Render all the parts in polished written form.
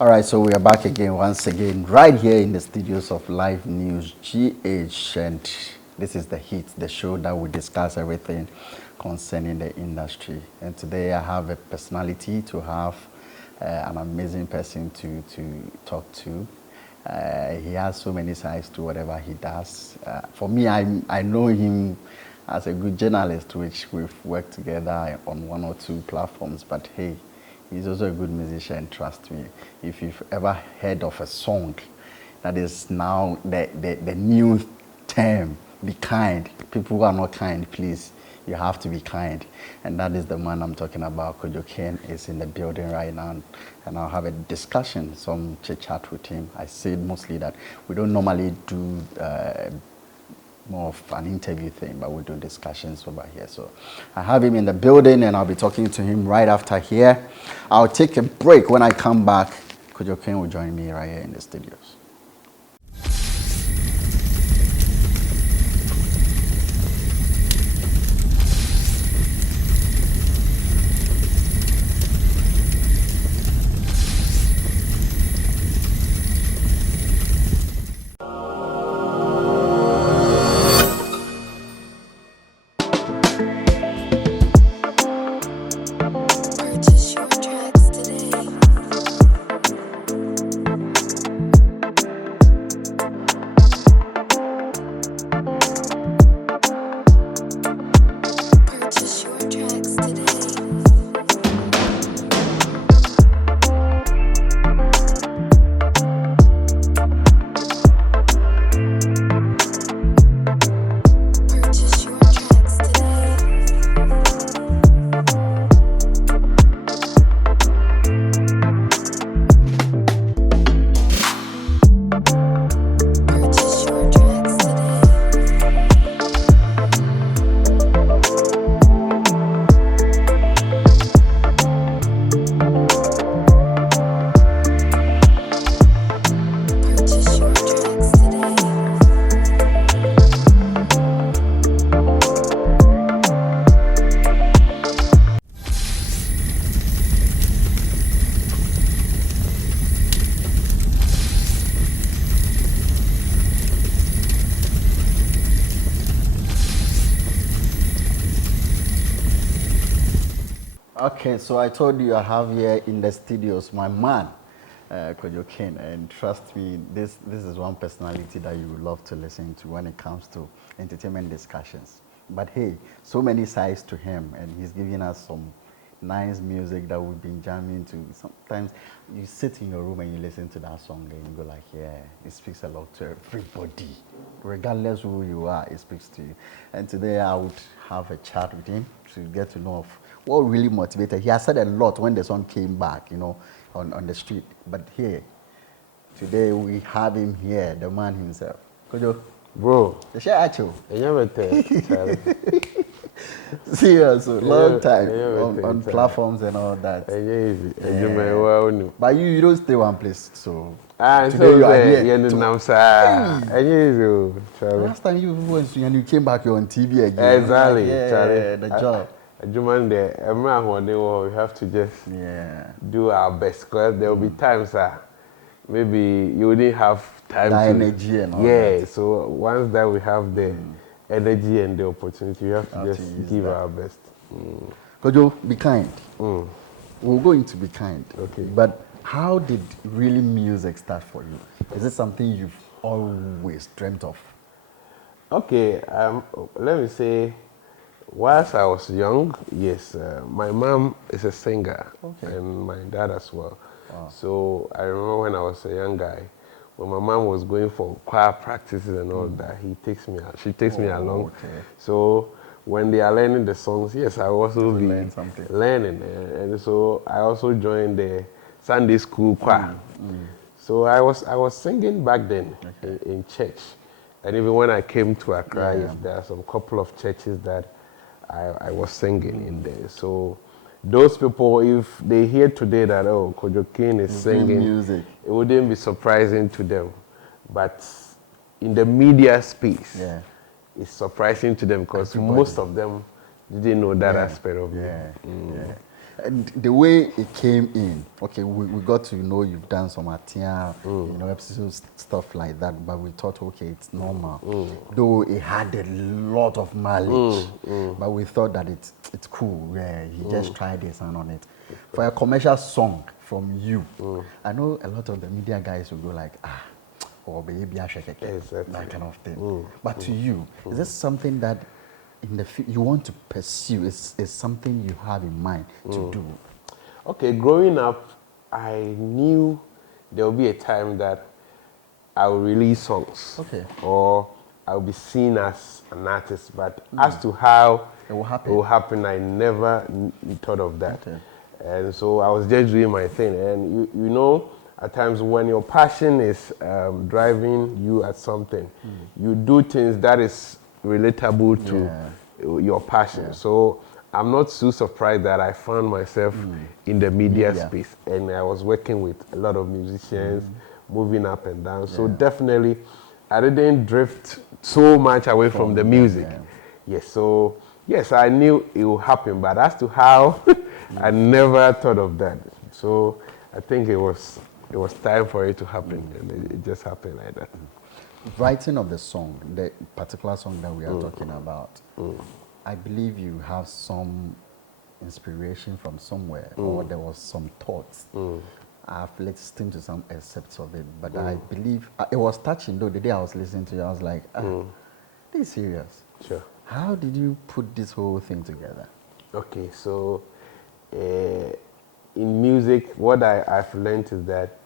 All right, so we are back again, once again, right here in the studios of Live News GH, and this is the Heat, the show that will discuss everything concerning the industry. And today I have a personality to have, an amazing person to talk to. He has so many sides to whatever he does. For me, I know him as a good journalist, which we've worked together on one or two platforms, but hey, he's also a good musician, trust me. If you've ever heard of a song that is now the new term, be kind. People who are not kind, please, you have to be kind. And that is the man I'm talking about. Kojo Kinn is in the building right now, and I'll have a discussion, some chit chat with him. I said mostly that we don't normally do more of an interview thing, but we'll do discussions over here. So I have him in the building, and I'll be talking to him right after here. I'll take a break. When I come back, Kojo Kinn will join me right here in the studios. Okay, so I told you I have here in the studios my man, Kojo Kinn, and trust me, this is one personality that you would love to listen to when it comes to entertainment discussions. But hey, so many sides to him, and he's giving us some nice music that we've been jamming to. Sometimes you sit in your room and you listen to that song and you go like, yeah, it speaks a lot to everybody. Regardless who you are, it speaks to you. And today I would have a chat with him to get to know of what really motivated. He has said a lot when the song came back, you know, on the street. But here, today we have him here, the man himself. Kojo. Bro. The share actual. Seriously, long time on platforms and all that. But you don't stay one place, so today you are here. Last time you came back, you're on TV again. Exactly. Yeah, the job. We have to just do our best, because there will be times maybe you wouldn't have time that to energy and all that. So once that we have the energy and the opportunity, we have to just give our best. Kojo, be kind. We're going to be kind. Okay. But how did really music start for you? Is it something you've always dreamt of? Okay, let me say, whilst I was young, yes, my mom is a singer, and my dad as well. Wow. So I remember when I was a young guy, when my mom was going for choir practices and all that, she takes me along. Okay. So when they are learning the songs, yes, I also be learning, and so I also joined the Sunday school choir. So I was singing back then in church, and even when I came to Accra, yes, there are some couple of churches that I was singing in there. So those people, if they hear today that, oh, Kojo Kinn is singing music, it wouldn't be surprising to them. But in the media space, it's surprising to them, because most of them didn't know that aspect of me. And the way it came in, okay, we got to know you've done some Atia, episodes, stuff like that, but we thought, okay, it's normal. Though it had a lot of mileage, but we thought that it's cool. Yeah, he just tried his hand on it. For a commercial song from you, I know a lot of the media guys will go like, or baby, that kind of thing. But to you, is this something that in the you want to pursue? Is something you have in mind to do? Okay, growing up, I knew there will be a time that I will release songs. Okay. Or I will be seen as an artist. But as to how it will happen, I never thought of that. Okay. And so I was just doing my thing. And you know, at times when your passion is driving you at something, you do things that is relatable to your passion. Yeah. So I'm not too surprised that I found myself in the media space. And I was working with a lot of musicians, moving up and down. So definitely, I didn't drift so much away from the music. Yes, so yes, I knew it would happen. But as to how, I never thought of that. So I think it was time for it to happen, and it just happened like that. Writing of the song, the particular song that we are talking about, I believe you have some inspiration from somewhere, or there was some thoughts. I've listened to some excerpts of it, but I believe it was touching though. The day I was listening to it, I was like, this is serious. Sure. How did you put this whole thing together? Okay, so in music, what I've learned is that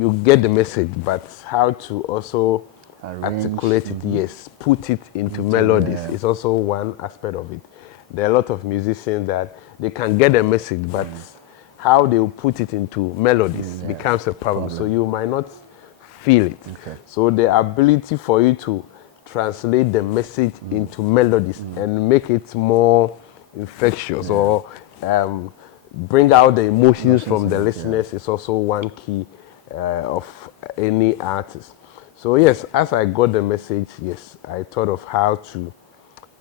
you get the message, but how to also articulate it, put it into melodies is also one aspect of it. There are a lot of musicians that they can get the message, but how they will put it into melodies becomes a problem. So you might not feel it. Okay. So the ability for you to translate the message into melodies and make it more infectious or bring out the emotions from the listeners is also one key of any artist. So yes, as I got the message, I thought of how to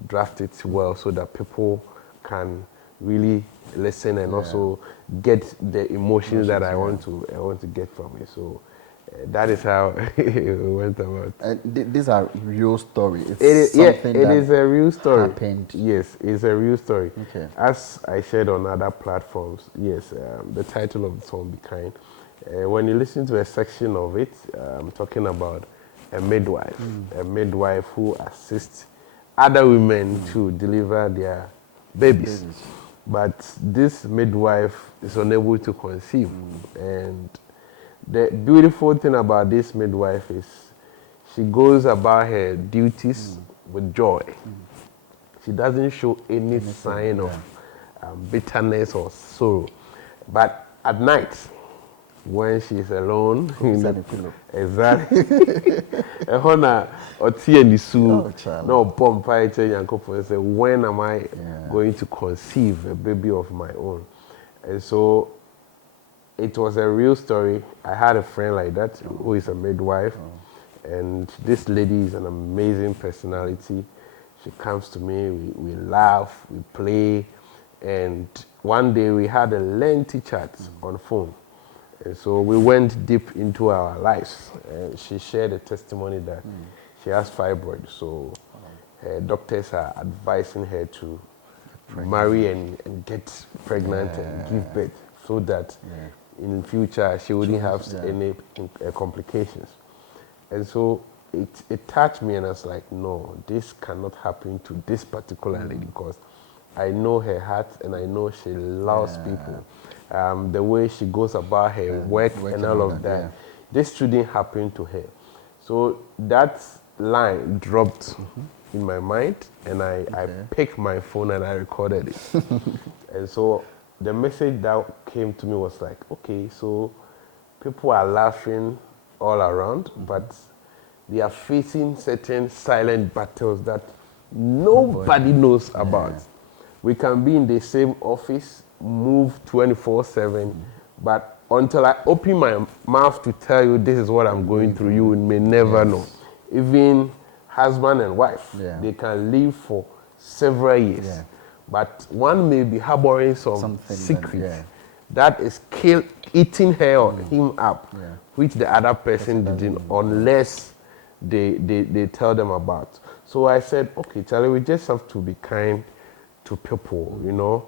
draft it well so that people can really listen and also get the emotions that I want to get from it. So that is how it went about. These are real stories. It is a real story. Happened. Yes, it's a real story. Okay. As I shared on other platforms, the title of the song, Be Kind. When you listen to a section of it, I'm talking about a midwife who assists other women to deliver their babies. But this midwife is unable to conceive. And the beautiful thing about this midwife is she goes about her duties with joy. She doesn't show any sign of bitterness or sorrow. But at night, when she's alone, exactly. When am I going to conceive a baby of my own? And so it was a real story. I had a friend like that who is a midwife, and this lady is an amazing personality. She comes to me, we laugh, we play, and one day we had a lengthy chat on phone. And so we went deep into our lives. She shared a testimony that she has fibroids, so her doctors are advising her to marry and get pregnant and give birth, so that in the future she wouldn't have any complications. And so it touched me, and I was like, no, this cannot happen to this particular lady, because I know her heart and I know she loves people. The way she goes about her work and all of that. This shouldn't happen to her. So that line dropped in my mind, and I picked my phone and I recorded it. And so the message that came to me was like, okay, so people are laughing all around, but they are facing certain silent battles that nobody knows about. We can be in the same office, move 24/7, but until I open my mouth to tell you this is what I'm going through, you may never know. Even husband and wife, they can live for several years, but one may be harboring some Something secret that is eating her or him up, which the other person didn't, unless they tell them about. So I said, okay, Charlie, we just have to be kind to people, you know.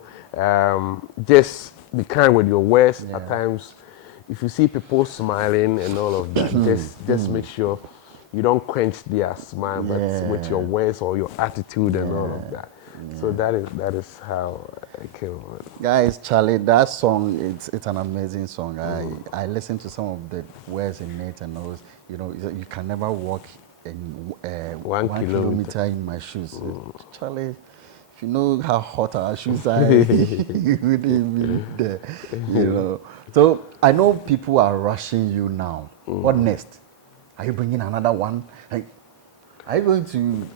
Just be kind with your words. At times, if you see people smiling and all of that, just make sure you don't quench their smile, but with your words or your attitude and all of that. So that is how I came on. Guys, Charlie, that song, it's an amazing song. I listened to some of the words in it and those, you know, you can never walk in 1 kilometer in my shoes. Charlie, if you know how hot our shoes are, you wouldn't be there, you know. So I know people are rushing you now. What next? Are you bringing another one? Like, are you going to?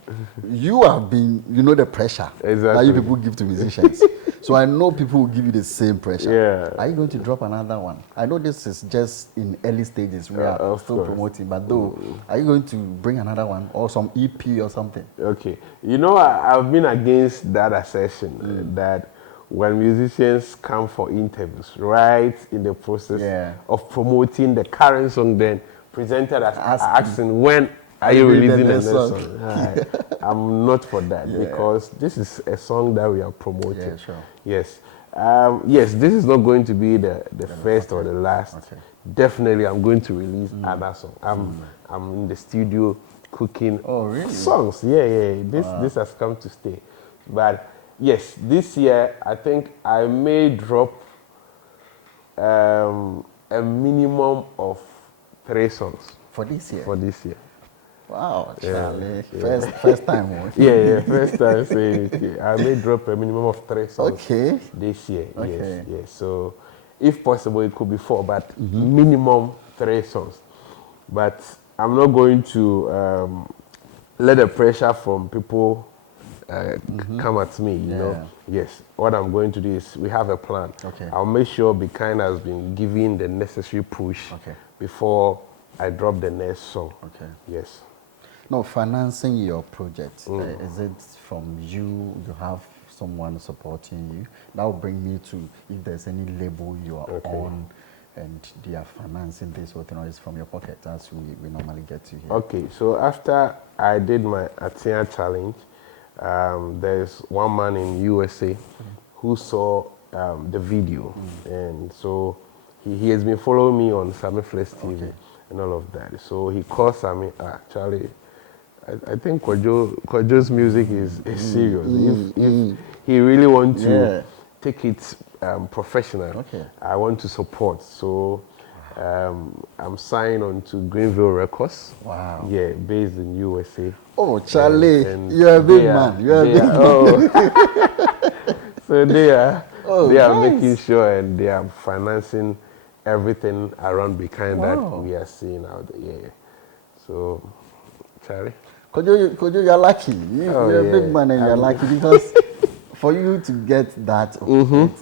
You have been, you know, the pressure that you people give to musicians. So I know people will give you the same pressure. Yeah. Are you going to drop another one? I know this is just in early stages. We are still promoting, but though, are you going to bring another one or some EP or something? Okay. You know, I've been against that assertion that when musicians come for interviews, right in the process of promoting the current song, then presented as asking when are you releasing the next song? I'm not for that because this is a song that we are promoting. Yeah, sure. Yes. Yes, this is not going to be the first or the last. Okay. Definitely, I'm going to release other songs. I'm in the studio cooking songs. This has come to stay. But yes, this year, I think I may drop a minimum of 3 songs. For this year? For this year. Wow, Charlie. First time. First time saying it. I may drop a minimum of 3 songs this year. Yes. So, if possible, it could be 4, but minimum 3 songs. But I'm not going to let the pressure from people come at me, you know. Yes, what I'm going to do is we have a plan. I'll make sure Be Kind has been given the necessary push before I drop the next song. Yes. No, financing your project, is it from you? You have someone supporting you? That will bring me to if there's any label you are on and they are financing this whole thing, or it's from your pocket, as we normally get to here. Okay, so after I did my Atia challenge, there's one man in USA who saw the video, and so he has been following me on Sammy Flex TV and all of that. So he called Sammy, Charlie, I think Kojo's music is serious. If he really wants to take it professional, I want to support. So I'm signed on to Greenville Records. Wow. Yeah, based in USA. Oh, Charlie, and you're a big man. You're a big man. So they are making sure and they are financing everything around Be Kind that we are seeing out there. Yeah. So, Charlie. Kojo, you're lucky. You're a big man and you're lucky because for you to get that,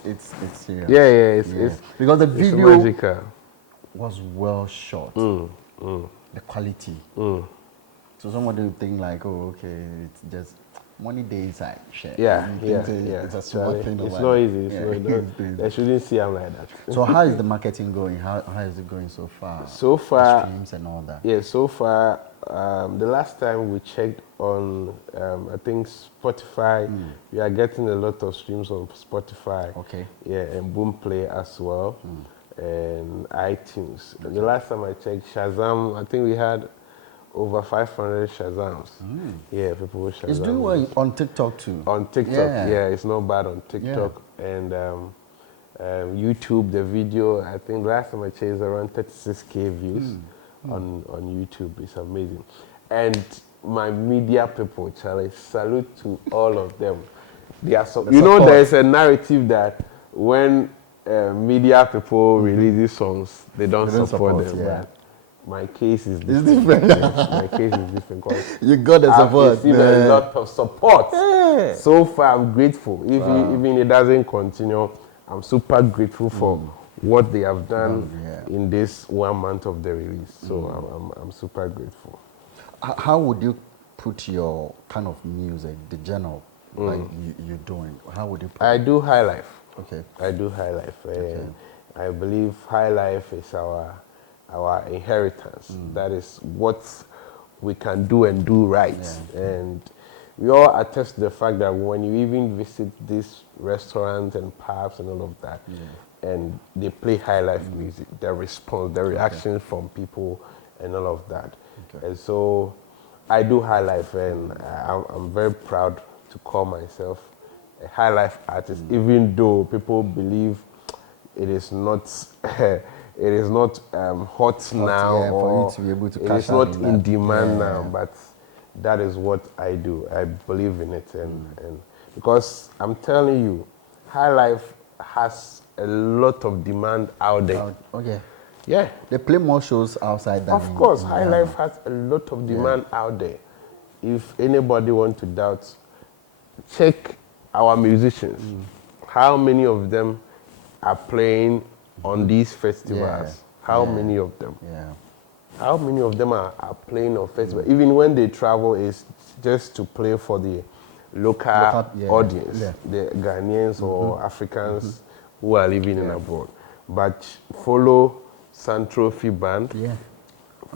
it's serious. It's because the video magical. Was well shot. The quality. So somebody would think like, oh, okay, it's just money days I share. It's a small thing. It's not easy. They shouldn't see I'm like that. So how is the marketing going? How is it going so far? So far, the streams and all that. Yeah, so far, the last time we checked on, I think Spotify, we are getting a lot of streams on Spotify. Yeah, and Boomplay as well, and iTunes. And the last time I checked Shazam, I think we had over 500 Shazams. Yeah, people with Shazam. It's doing well on TikTok too. On TikTok, yeah, it's not bad on TikTok. And YouTube, the video, I think last time I checked is around 36K views on YouTube. It's amazing. And my media people, Charlie, salute to all of them. They are you know, there's a narrative that when media people release these songs, they don't support them. Yeah. My case is different. My case is different. You got the support. I've received a lot of support. Yeah. So far, I'm grateful. Even it doesn't continue, I'm super grateful for what they have done in this 1 month of the release. So I'm super grateful. How would you put your kind of music, the genre like you're doing? How would you put I it? do high life. Okay. I do high life. Okay. I believe high life is our inheritance. That is what we can do and do right. Yeah. And we all attest to the fact that when you even visit these restaurants and pubs and all of that, and they play high life music, the response, the reaction from people and all of that. Okay. And so I do high life, and I'm very proud to call myself a high life artist, even though people believe it is not it is not hot now, yeah, or for you to be able to it cash is out not in in that. demand Yeah. now. But that is what I do. I believe in it, and because I'm telling you, high life has a lot of demand out there. Okay. Yeah. They play more shows outside than Of course, in high Ghana. life has a lot of demand out there. If anybody wants to doubt, check our musicians. How many of them are playing on these festivals? How many of them? Yeah. How many of them are playing on festivals? Even when they travel, it's just to play for the local audience, the Ghanaians or Africans who are living in abroad. But follow Santrophy Band,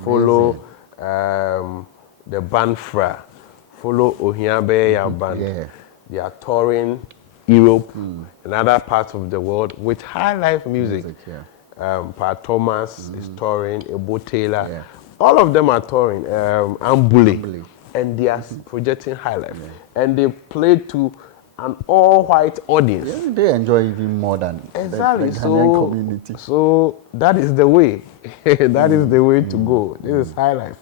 follow the Banfra, follow Ohiabeya Band. Yeah. They are touring Europe and other parts of the world with high life music. Pa Thomas is touring, Ebo Taylor. Yeah. All of them are touring. Ambule. And they are projecting high life. And they play to an all-white audience. Yeah, they enjoy even more than the Ghanaian community. So that is the way. That is the way to go. This is high life.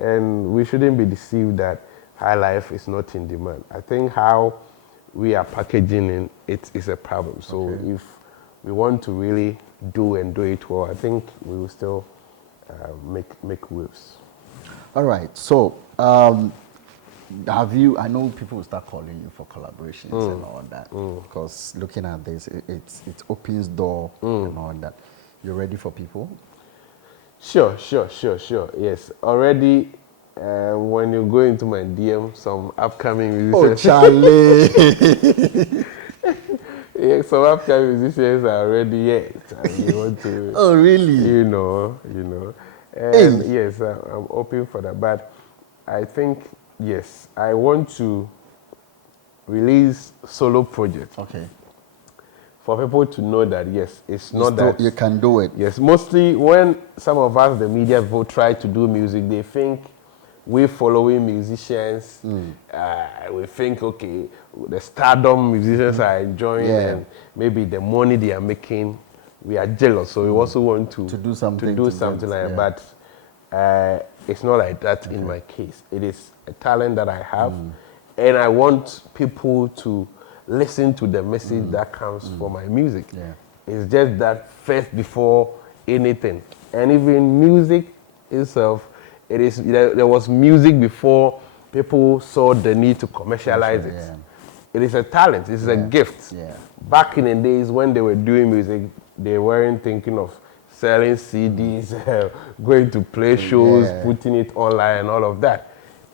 And we shouldn't be deceived that high life is not in demand. I think how we are packaging it is a problem. So if we want to really do it well, I think we will still make waves. All right. So have you? I know people will start calling you for collaborations and all that because looking at this, it opens door and all that. You ready for people? Sure. Yes, already. When you go into my DM, some upcoming musicians. Oh, Charlie! Yeah, some upcoming musicians are already and you want to. Oh, really? You know. And yes, I'm open for that. But I think yes, I want to release solo projects. Okay. For people to know that yes, it's not that you can do it. Yes, mostly when some of us, the media people, try to do music, they think we're following musicians. We think, okay, the stardom musicians are enjoying and maybe the money they are making, we are jealous. So we also want to do something like that. But it's not like that in my case. It is a talent that I have, and I want people to listen to the message that comes from my music. It's just that first before anything. And even music itself, there was music before people saw the need to commercialize it. It is a talent, it's a gift. Back in the days when they were doing music, they weren't thinking of selling CDs, going to play shows, putting it online and all of that.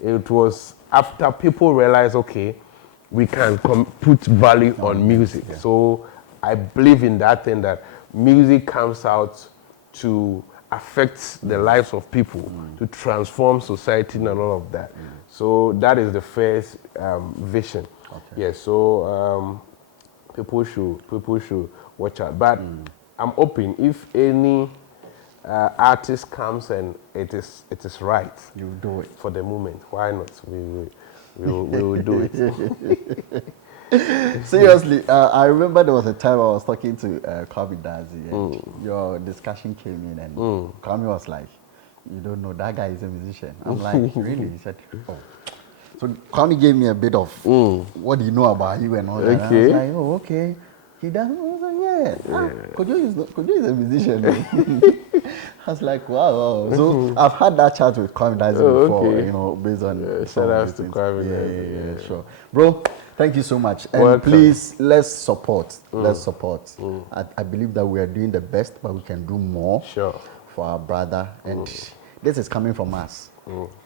It was after people realized, okay, we can put value on music. So I believe in that thing, that music comes out to affect the lives of people, to transform society and all of that. So that is the first vision. So people should watch out. But I'm open. If any artist comes and it is right, you do it for the moment. Why not? We will do it. Seriously, I remember there was a time I was talking to Kwame Dazi, and your discussion came in, and Kwame was like, "You don't know that guy is a musician." I'm like, "Really?" He said, "Oh." So Kwame gave me a bit of what do you know about you and all that. And I was like, "Oh, okay." He does. I was like, Kojo is a musician. I was like, wow. So I've had that chat with Kwame Dazi before, you know, based on shout out to Kwame. Yeah, sure, bro. Thank you so much. And please, let's support. Let's support. I believe that we are doing the best, but we can do more for our brother. And this is coming from us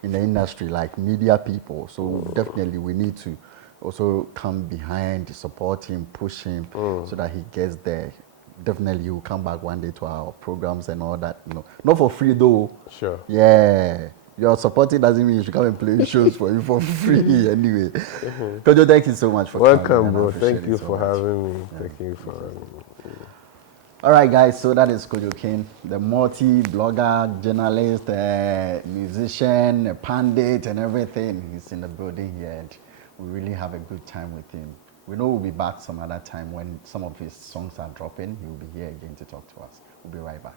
in the industry, like media people. So definitely we need to also come behind, support him, push him so that he gets there. Definitely, he will come back one day to our programs and all that. You know, not for free though. Sure. Yeah. Your supporting doesn't mean you should come and play shows for you for free anyway. Kojo, thank you so much for coming. Welcome, bro. Thank you for having me. Yeah. Thank you for having me. All right, guys, so that is Kojo Kinn, the multi-blogger, journalist, musician, pundit, and everything. He's in the building here, and we really have a good time with him. We know we'll be back some other time when some of his songs are dropping. He will be here again to talk to us. We'll be right back.